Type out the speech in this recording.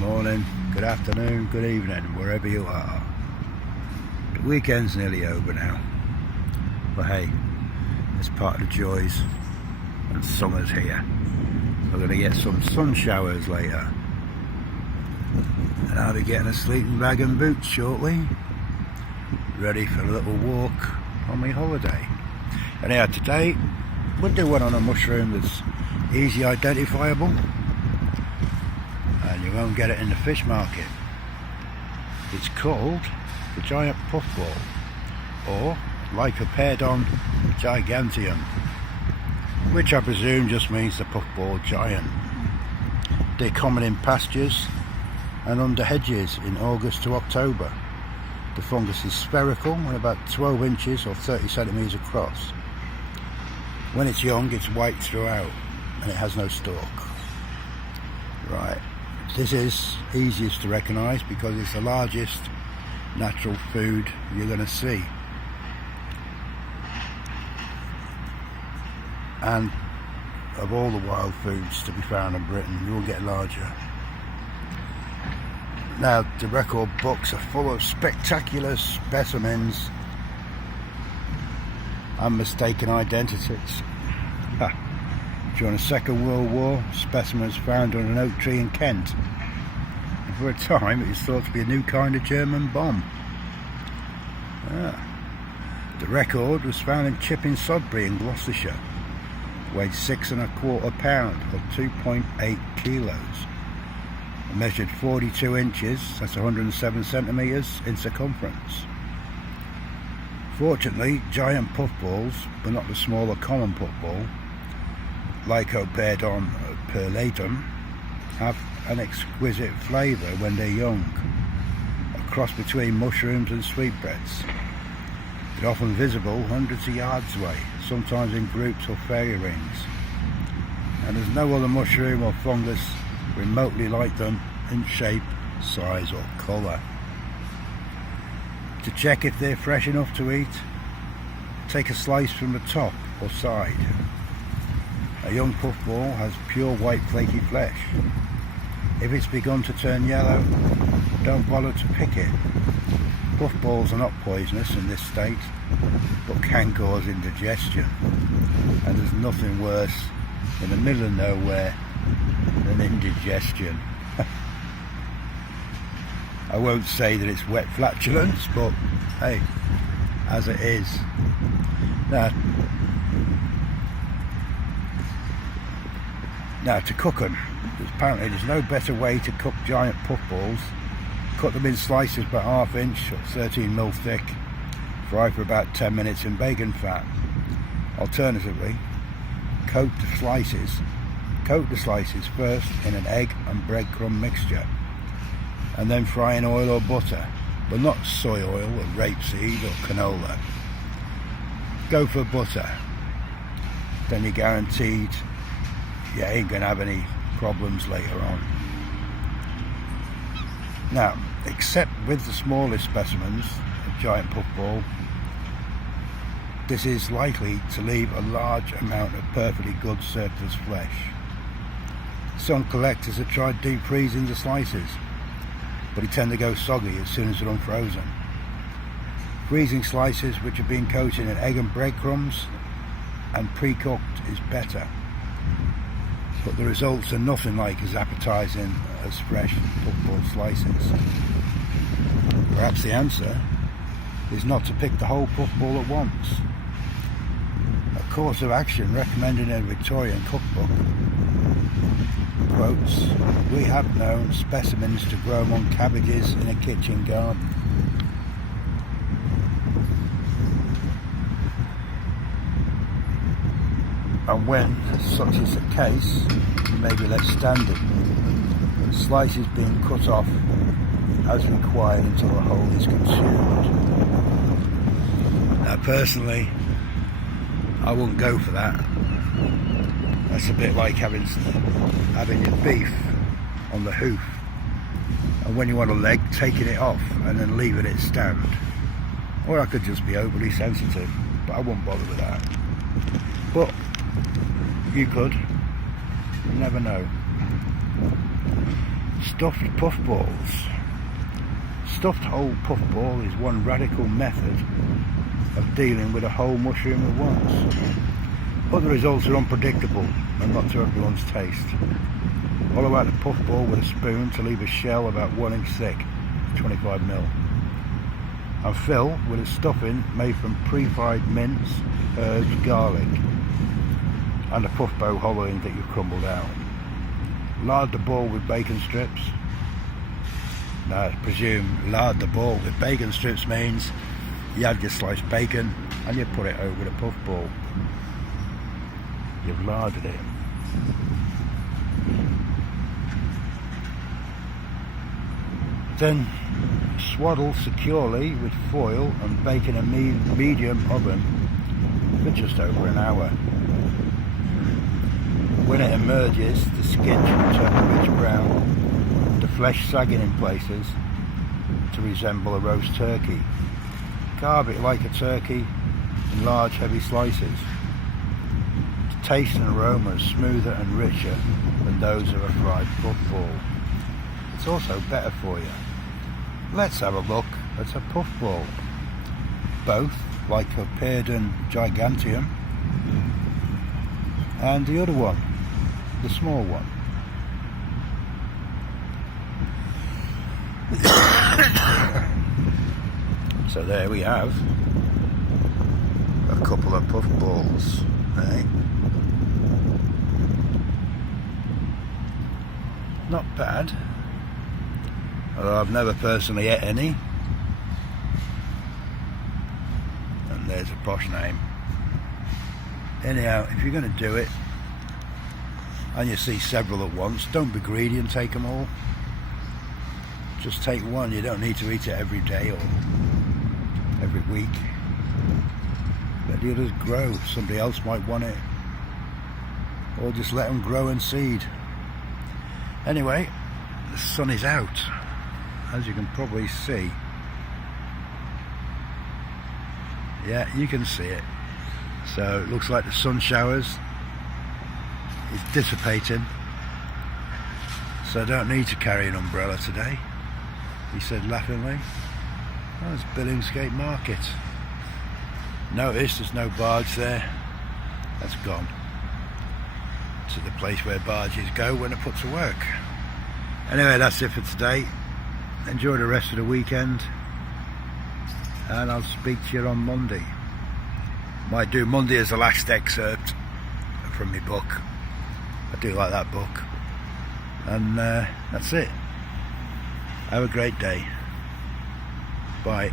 morning, good afternoon, good evening, wherever you are. The weekend's nearly over now, but hey, it's part of the joys, and summer's here. We're going to get some sun showers later, and I'll be getting a sleeping bag and boots shortly, ready for a little walk on my holiday. Anyhow, today we'll do one on a mushroom that's easy identifiable, and you won't get it in the fish market. It's called the giant puffball, or Lycoperdon giganteum, which I presume just means the puffball giant. They're common in pastures and under hedges in August to October. The fungus is spherical and about 12 inches or 30 centimetres across. When it's young, it's white throughout and it has no stalk. Right, this is easiest to recognise because it's the largest natural food you're going to see. And of all the wild foods to be found in Britain, you'll get larger. Now, the record books are full of spectacular specimens and mistaken identities. During the Second World War, specimens found on an oak tree in Kent. And for a time, it was thought to be a new kind of German bomb. The record was found in Chipping Sodbury in Gloucestershire. Weighed 6 1/4 pounds, or 2.8 kilos. It measured 42 inches, that's 107 centimetres in circumference. Fortunately, giant puffballs, but not the smaller common puffball, Lycoperdon perlatum, have an exquisite flavour when they're young, a cross between mushrooms and sweetbreads. They're often visible hundreds of yards away, sometimes in groups or fairy rings, and there's no other mushroom or fungus remotely like them in shape, size or colour. To check if they're fresh enough to eat, take a slice from the top or side. A young puffball has pure white flaky flesh. If it's begun to turn yellow, don't bother to pick it. Puffballs are not poisonous in this state, but can cause indigestion, and there's nothing worse in the middle of nowhere than indigestion. I won't say that it's wet flatulence, but hey, as it is. Now to cook them, apparently there's no better way to cook giant puffballs. Cut them in slices about 1/2 inch or 13mm thick. Fry for about 10 minutes in bacon fat. Alternatively, coat the slices first in an egg and breadcrumb mixture, and then fry in oil or butter, but not soy oil or rapeseed or canola. Go for butter, then you're guaranteed you ain't going to have any problems later on. Now, except with the smallest specimens of giant puffball, this is likely to leave a large amount of perfectly good surplus flesh. Some collectors have tried deep freezing the slices, but they tend to go soggy as soon as they're unfrozen. Freezing slices which have been coated in egg and breadcrumbs and pre-cooked is better, but the results are nothing like as appetizing as fresh puffball slices. Perhaps the answer is not to pick the whole puffball at once. A course of action recommended in a Victorian cookbook quotes, "We have known specimens to grow among cabbages in a kitchen garden." And when such is the case, maybe let's stand it. The slices being cut off as required until the whole is consumed. Now personally, I wouldn't go for that. That's a bit like having your beef on the hoof, and when you want a leg, taking it off and then leaving it stand. Or I could just be overly sensitive, but I wouldn't bother with that. But you could, you never know. stuffed puffballs. Stuffed whole puffball is one radical method of dealing with a whole mushroom at once. But the results are unpredictable and not to everyone's taste. Hollow out the puffball with a spoon to leave a shell about 1 inch thick, 25 mil. And fill with a stuffing made from pre-fried mince, herbs, garlic, and a puffball hollowing that you've crumbled out. Lard the ball with bacon strips. Now I presume lard the ball with bacon strips means you add your sliced bacon and you put it over the puffball. You've larded it. Then swaddle securely with foil and bake in a medium oven for just over an hour. When it emerges, the skin should turn rich brown, the flesh sagging in places to resemble a roast turkey. Carve it like a turkey in large heavy slices. The taste and aroma is smoother and richer than those of a fried puffball. It's also better for you. Let's have a look at a puffball. Both Lycoperdon giganteum and the other one, the small one. So there we have a couple of puffballs, eh? Not bad, although I've never personally ate any. And there's a posh name. Anyhow, if you're going to do it and you see several at once, don't be greedy and take them all. Just take one. You don't need to eat it every day or every week. Let the others grow. Somebody else might want it, or just let them grow and seed. Anyway, the sun is out, as you can probably see. Yeah, you can see it. So it looks like the sun showers is dissipating, so I don't need to carry an umbrella today, he said laughingly. Oh, it's Billingsgate Market. Notice there's no barge there. That's gone to the place where barges go when they're put to work. Anyway, that's it for today. Enjoy the rest of the weekend, and I'll speak to you on Monday. Might do Monday as the last excerpt from my book. I do like that book. And that's it. Have a great day. Bye.